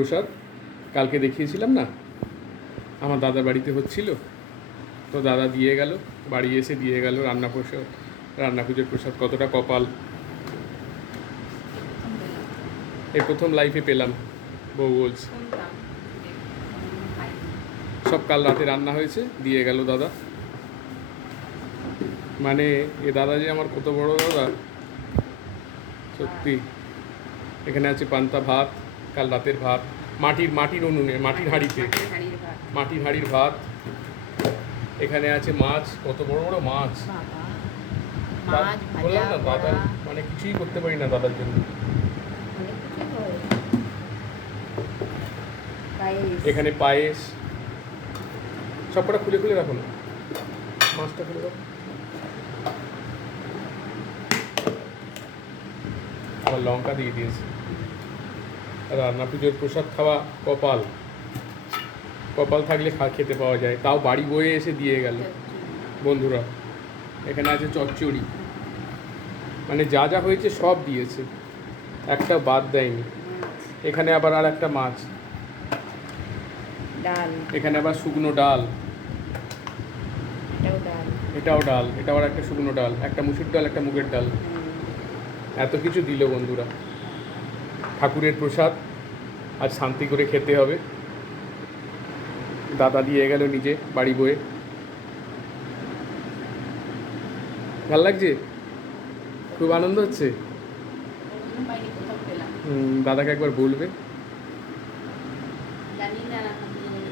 প্রসাদ কালকে দেখিয়েছিলাম না, আমার দাদার বাড়িতে হচ্ছিল, তো দাদা দিয়ে গেল, বাড়ি এসে দিয়ে গেল রান্না পুজোর প্রসাদ। কতটা কপাল, এই প্রথম লাইফে পেলাম। বউ বলছে সব কাল রাতে রান্না হয়েছে, দিয়ে গেল দাদা। মানে এ দাদা যে আমার কত বড় দাদা, সত্যি। এখানে আছে পান্তা ভাত, কাল রাতের ভাত, মাটির উনুনে, মাটির হাঁড়ির ভাত। এখানে আছে মাছ, কত বড় বড় মাছ। বললাম না দাদা, মানে কিছুই করতে পারি না দাদার জন্য। এখানে পায়েস, সবকটা খুলে খুলে রাখো না, মাছটা খুলে রাখো। আবার লঙ্কা দিয়ে দিয়েছে। রান্না পুজোর প্রসাদ খাওয়া কপাল, কপাল থাকলে খেতে পাওয়া যায়। তাও বাড়ি বয়ে এসে দিয়ে গেল বন্ধুরা। এখানে আছে চচ্চড়ি, মানে যা যা হয়েছে সব দিয়েছে, একটা বাদ দেয়নি। এখানে আবার আর একটা মাছ, ডাল, এখানে আবার শুকনো ডাল, এটাও ডাল, এটা আবার একটা শুকনো ডাল, একটা মুসুর ডাল, একটা মুগের ডাল। এত কিছু দিল বন্ধুরা। ঠাকুরের প্রসাদ আজ শান্তি করে খেতে হবে। দাদা দিয়ে গেল নিজে বাড়ি বয়ে। ভাল লাগছে, খুব আনন্দ হচ্ছে। দাদাকে একবার বলবে। জানি না